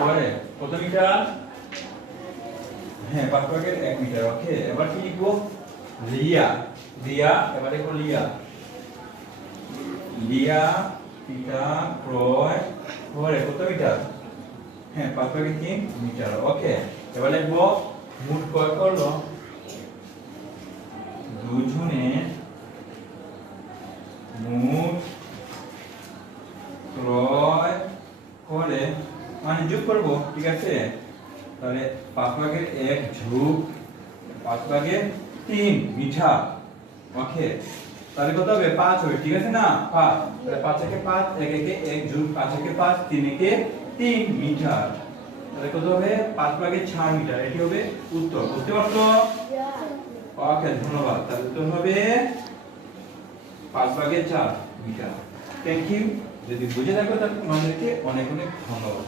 পরে কত মিটার? হ্যাঁ 5 ভাগের 1 মিটার। ওকে, এবার কি লিখবো? লিয়া। লিয়া, এবার দেখো লিয়া। লিয়া পিতা ক্রয় করে কত মিটার? হ্যাঁ 5 ভাগের 3 মিটার। ওকে, এবার লিখবো মোট ক্রয় করলো দুজনে মোট ক্রয় করে, মানে যোগ করবো, ঠিক আছে? তাহলে 5 ভাগের 1 যোগ 5 ভাগের 3 মিটার। ওকে, তাহলে কত হবে? 5 হবে, ঠিক আছে না? 5, তাহলে 5 একে 5, 1 একে 1 যোগ 5 একে 5, 3 একে 3 মিটার। তাহলে কত হবে? 5 ভাগের 4 মিটার। এটি হবে উত্তর। বুঝতে পারছো? ওকে, ধন্যবাদ। তাহলে উত্তর হবে 5 ভাগের 4 মিটার। Thank you. যদি বুঝে থাকো তাহলে তোমাদেরকে অনেক অনেক ধন্যবাদ।